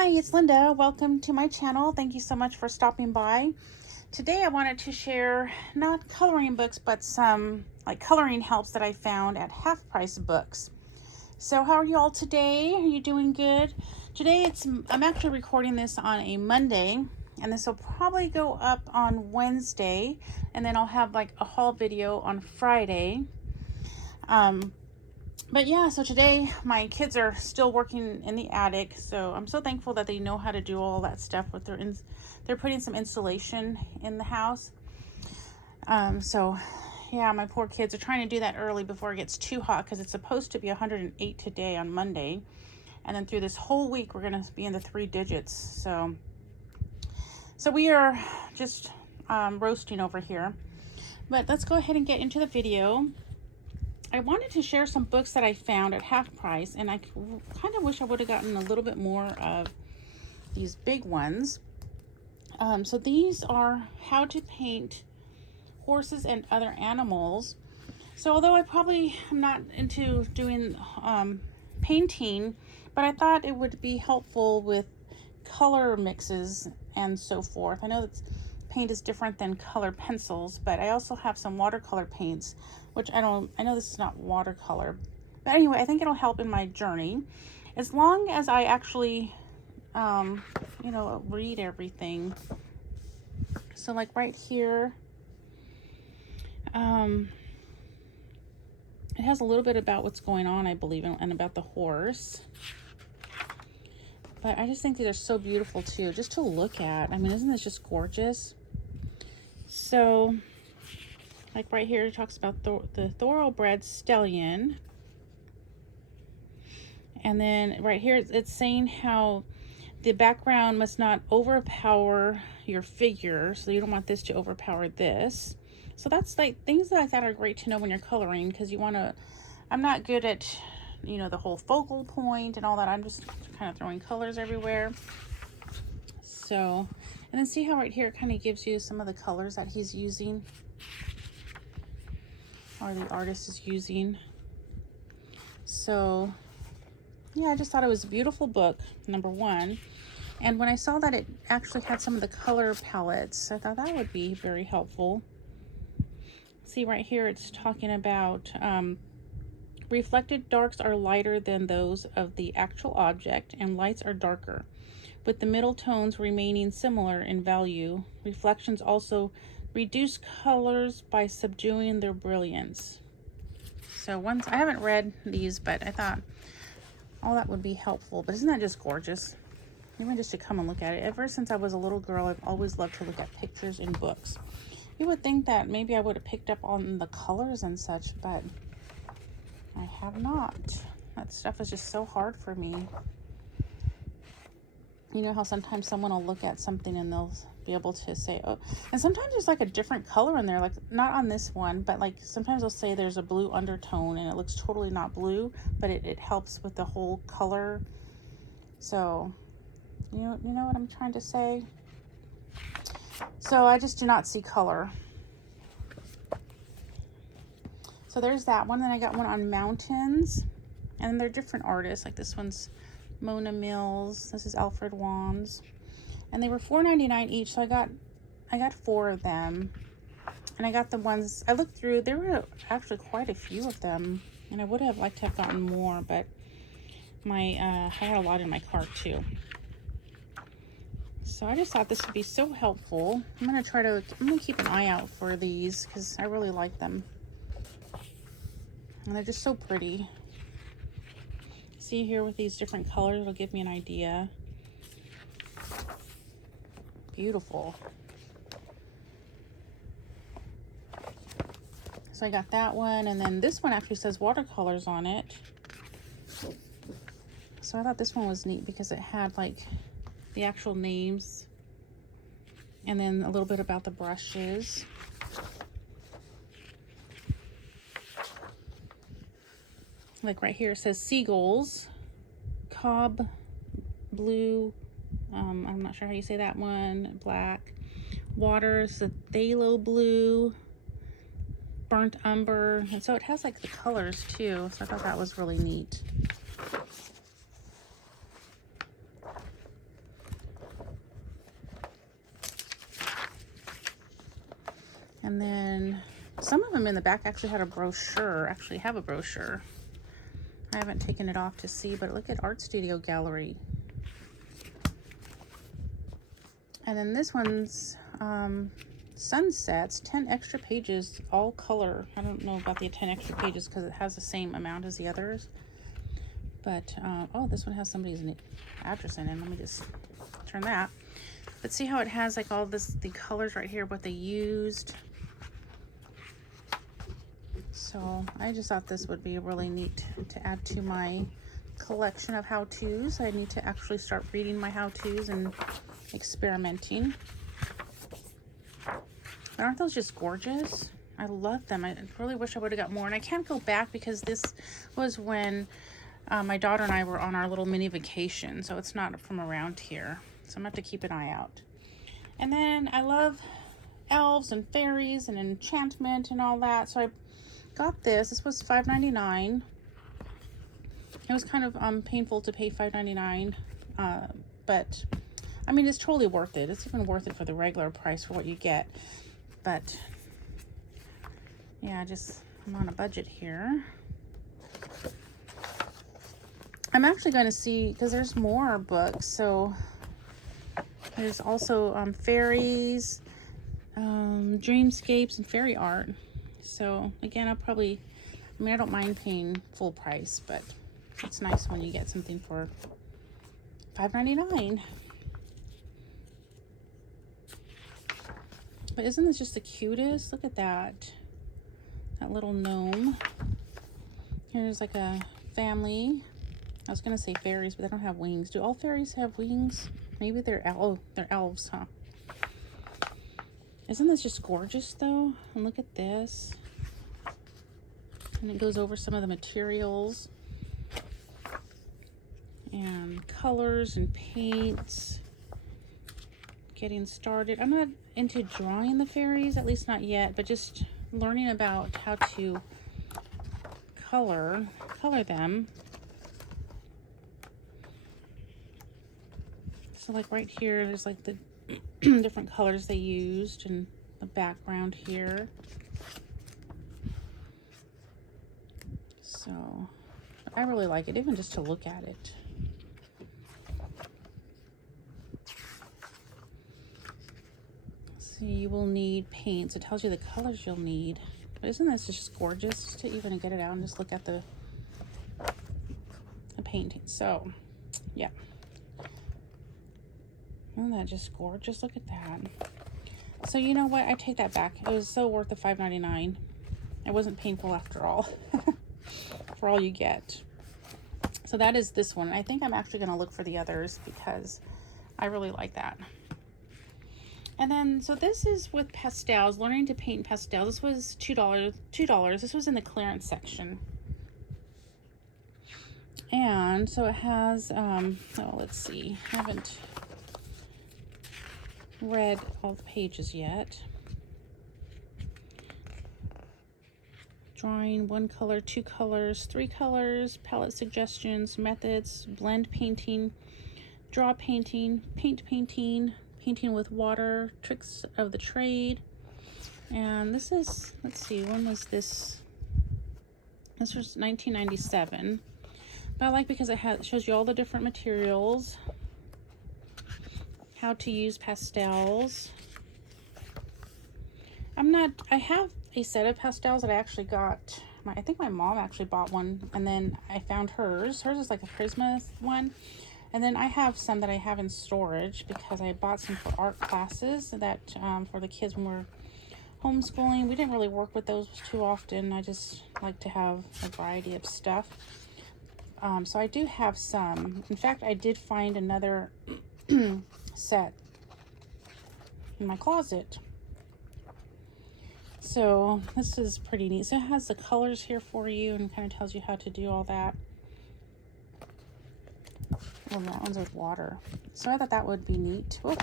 Hi, it's Linda. Welcome to my channel. Thank you so much for stopping by. Today I wanted to share not coloring books, but some coloring helps that I found at half price books. So how are you all today? Are you doing good? Today I'm actually recording this on a Monday, and this will probably go up on Wednesday, and then I'll have like a haul video on Friday. But yeah, so today my kids are still working in the attic, so I'm so thankful that they know how to do all that stuff with they're putting some insulation in the house. So yeah, my poor kids are trying to do that early before it gets too hot, because it's supposed to be 108 today on Monday, and then through this whole week we're going to be in the 3 digits. So we are just roasting over here. But let's go ahead and get into the video. I wanted to share some books that I found at half price, and I kind of wish I would have gotten a little bit more of these big ones. So these are How to Paint Horses and Other Animals. So although I probably am not into doing painting, but I thought it would be helpful with color mixes and so forth. I know that paint is different than color pencils, but I also have some watercolor paints, which I know this is not watercolor, but anyway, I think it'll help in my journey, as long as I actually read everything. So like right here, it has a little bit about what's going on, I believe, and about the horse. But I just think these are so beautiful too, just to look at. I mean, isn't this just gorgeous? So like right here, it talks about the thoroughbred stallion. And then right here, it's saying how the background must not overpower your figure. So you don't want this to overpower this. So that's like things that I thought are great to know when you're coloring, because you want to, I'm not good at, the whole focal point and all that. I'm just kind of throwing colors everywhere. So, and then see how right here it kind of gives you some of the colors that he's using, or the artist is using. So yeah, I just thought it was a beautiful book, number one. And when I saw that it actually had some of the color palettes, I thought that would be very helpful. See right here, it's talking about reflected darks are lighter than those of the actual object, and lights are darker, with the middle tones remaining similar in value. Reflections also reduce colors by subduing their brilliance. So I haven't read these, but I thought all that would be helpful. But isn't that just gorgeous? Even just to come and look at it. Ever since I was a little girl, I've always loved to look at pictures in books. You would think that maybe I would have picked up on the colors and such, but I have not. That stuff is just so hard for me. You know how sometimes someone will look at something and they'll be able to say, oh, and sometimes there's like a different color in there, like not on this one, but like sometimes they'll say there's a blue undertone and it looks totally not blue, but it helps with the whole color. So you know what I'm trying to say? So I just do not see color. So there's that one. Then I got one on mountains, and they're different artists. Like this one's Mona Mills. This is Alfred Wands, and they were $4.99 each. So I got 4 of them, and I got the ones I looked through. There were actually quite a few of them, and I would have liked to have gotten more, but I had a lot in my cart too. So I just thought this would be so helpful. I'm gonna keep an eye out for these, because I really like them. And they're just so pretty. See here with these different colors, it'll give me an idea. Beautiful. So I got that one, and then this one actually says watercolors on it. So I thought this one was neat because it had like the actual names and then a little bit about the brushes. Like right here it says seagulls, cob blue, I'm not sure how you say that one, black, waters, the phthalo blue, burnt umber, and so it has like the colors too. So I thought that was really neat. And then some of them in the back actually had a brochure, actually have a brochure. I haven't taken it off to see, but look at Art Studio Gallery. And then this one's Sunsets, 10 extra pages, all color. I don't know about the 10 extra pages because it has the same amount as the others. But, oh, this one has somebody's address in it. Let me just turn that. But see how it has like all this, the colors right here, what they used. So I just thought this would be really neat to add to my collection of how-tos. I need to actually start reading my how-tos and experimenting. But aren't those just gorgeous? I love them. I really wish I would have got more. And I can't go back because this was when my daughter and I were on our little mini vacation. So it's not from around here. So I'm going to have to keep an eye out. And then I love elves and fairies and enchantment and all that. So I got this. This was $5.99. It was kind of painful to pay $5.99. But I mean, it's totally worth it. It's even worth it for the regular price for what you get. But yeah, I'm on a budget here. I'm actually going to see, because there's more books. So there's also fairies, dreamscapes, and fairy art. So again, I don't mind paying full price, but it's nice when you get something for $5.99. But isn't this just the cutest? Look at that. That little gnome. Here's like a family. I was going to say fairies, but they don't have wings. Do all fairies have wings? Maybe they're elves, huh? Isn't this just gorgeous, though? And look at this. And it goes over some of the materials. And colors and paints. Getting started. I'm not into drawing the fairies, at least not yet, but just learning about how to color them. So like right here, there's like the different colors they used and the background here. So I really like it, even just to look at it. So you will need paints. It tells you the colors you'll need. But isn't this just gorgeous to even get it out and just look at the painting? So yeah. Isn't that just gorgeous? Look at that. So you know what? I take that back. It was so worth the $5.99. It wasn't painful after all. For all you get. So that is this one. I think I'm actually going to look for the others because I really like that. And then, so this is with pastels, learning to paint pastels. This was $2. This was in the clearance section. And so it has, oh, let's see. I haven't read all the pages yet. Drawing, 1 color, 2 colors, 3 colors, palette suggestions, methods, blend painting, draw painting, paint painting, painting with water, tricks of the trade. And this is, let's see, when was this? This was 1997. But I like because it shows you all the different materials, how to use pastels. I have a set of pastels that I actually got. I think my mom actually bought one, and then I found hers. Hers is like a Prisma one. And then I have some that I have in storage because I bought some for art classes that for the kids when we're homeschooling. We didn't really work with those too often. I just like to have a variety of stuff. So I do have some. In fact, I did find another set in my closet. So this is pretty neat. So it has the colors here for you and kind of tells you how to do all that. Oh, that one's with water. So I thought that would be neat. Oh,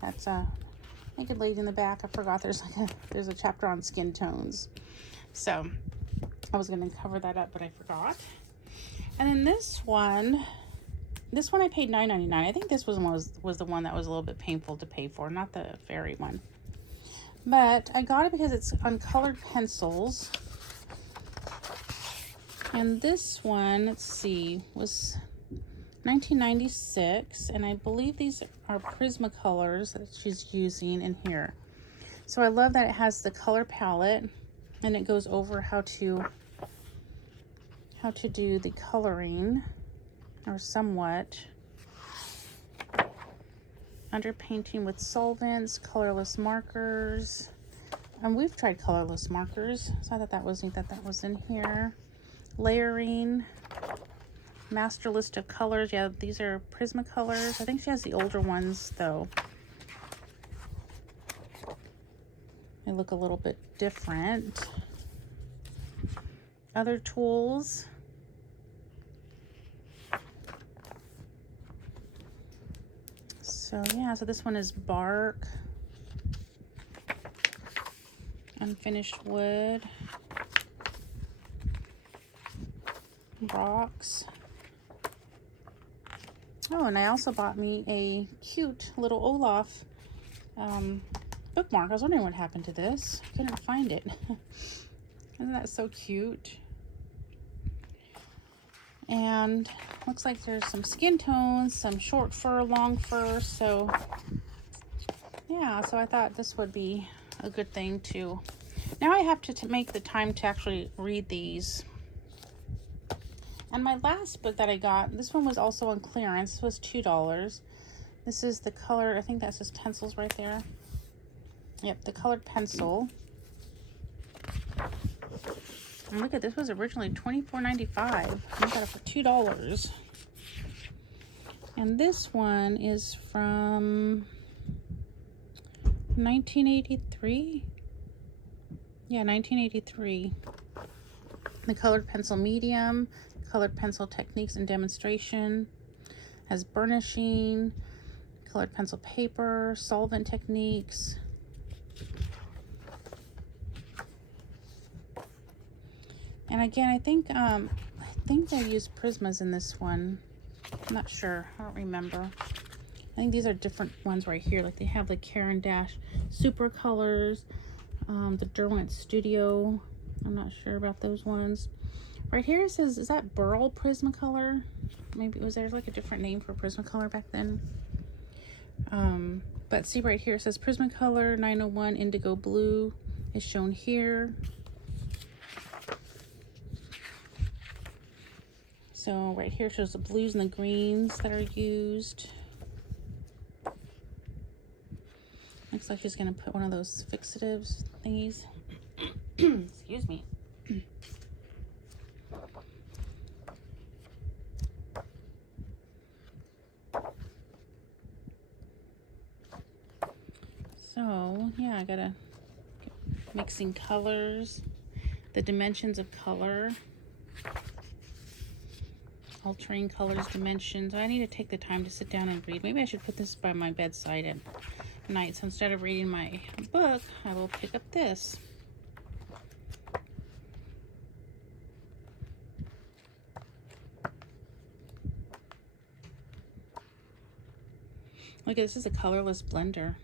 that's a naked lady in the back. I forgot there's a chapter on skin tones. So I was going to cover that up, but I forgot. And then this one I paid $9.99. I think this was the one that was a little bit painful to pay for, not the fairy one. But I got it because it's on colored pencils. And this one, let's see, was 1996, and I believe these are Prismacolors that she's using in here. So I love that it has the color palette, and it goes over how to do the coloring, or somewhat. Underpainting with solvents, colorless markers. And we've tried colorless markers, so I thought that was neat that that was in here. Layering, master list of colors. Yeah, these are Prismacolors. I think she has the older ones though. They look a little bit different. Other tools. So yeah, so this one is bark, unfinished wood, rocks. Oh, and I also bought me a cute little Olaf bookmark. I was wondering what happened to this. I couldn't find it. Isn't that so cute? And looks like there's some skin tones, some short fur, long fur. So yeah, so I thought this would be a good thing to. Now I have to make the time to actually read these. And my last book that I got, this one was also on clearance. This was $2. This is the color, I think that says pencils right there. Yep, the colored pencil. And look at this, was originally $24.95. I got it for $2. And this one is from 1983. Yeah, 1983. The colored pencil medium, colored pencil techniques and demonstration, has burnishing, colored pencil paper, solvent techniques. And again, I think they use Prismas in this one. I'm not sure. I don't remember. I think these are different ones right here. Like they have the Caran Dash Super Colors, the Derwent Studio. I'm not sure about those ones. Right here it says, is that Burl Prismacolor? Maybe was there like a different name for Prismacolor back then? But see right here it says Prismacolor 901 Indigo Blue is shown here. So right here shows the blues and the greens that are used. Looks like she's gonna put one of those fixatives thingies. Excuse me. So yeah, I gotta mixing colors, the dimensions of color, altering colors, dimensions. I need to take the time to sit down and read. Maybe I should put this by my bedside at night. So instead of reading my book, I will pick up this. Look, this is a colorless blender.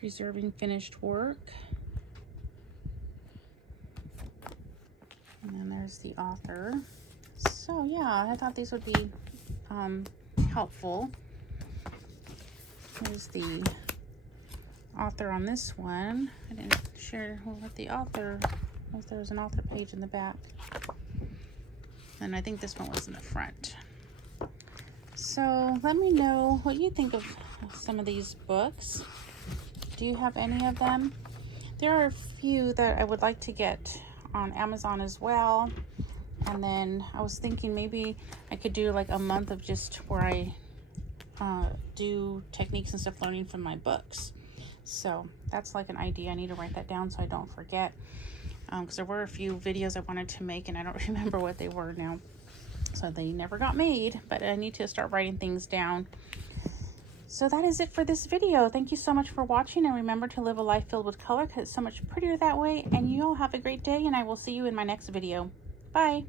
Preserving finished work. And then there's the author. So yeah, I thought these would be helpful. Here's the author on this one. I didn't share what the author was. There was an author page in the back. And I think this one was in the front. So let me know what you think of some of these books. Do you have any of them? There are a few that I would like to get on Amazon as well. And then I was thinking maybe I could do like a month of just where I do techniques and stuff learning from my books. So that's like an idea. I need to write that down so I don't forget. Because there were a few videos I wanted to make and I don't remember what they were now. So they never got made, but I need to start writing things down. So that is it for this video. Thank you so much for watching, and remember to live a life filled with color because it's so much prettier that way. And you all have a great day, and I will see you in my next video. Bye.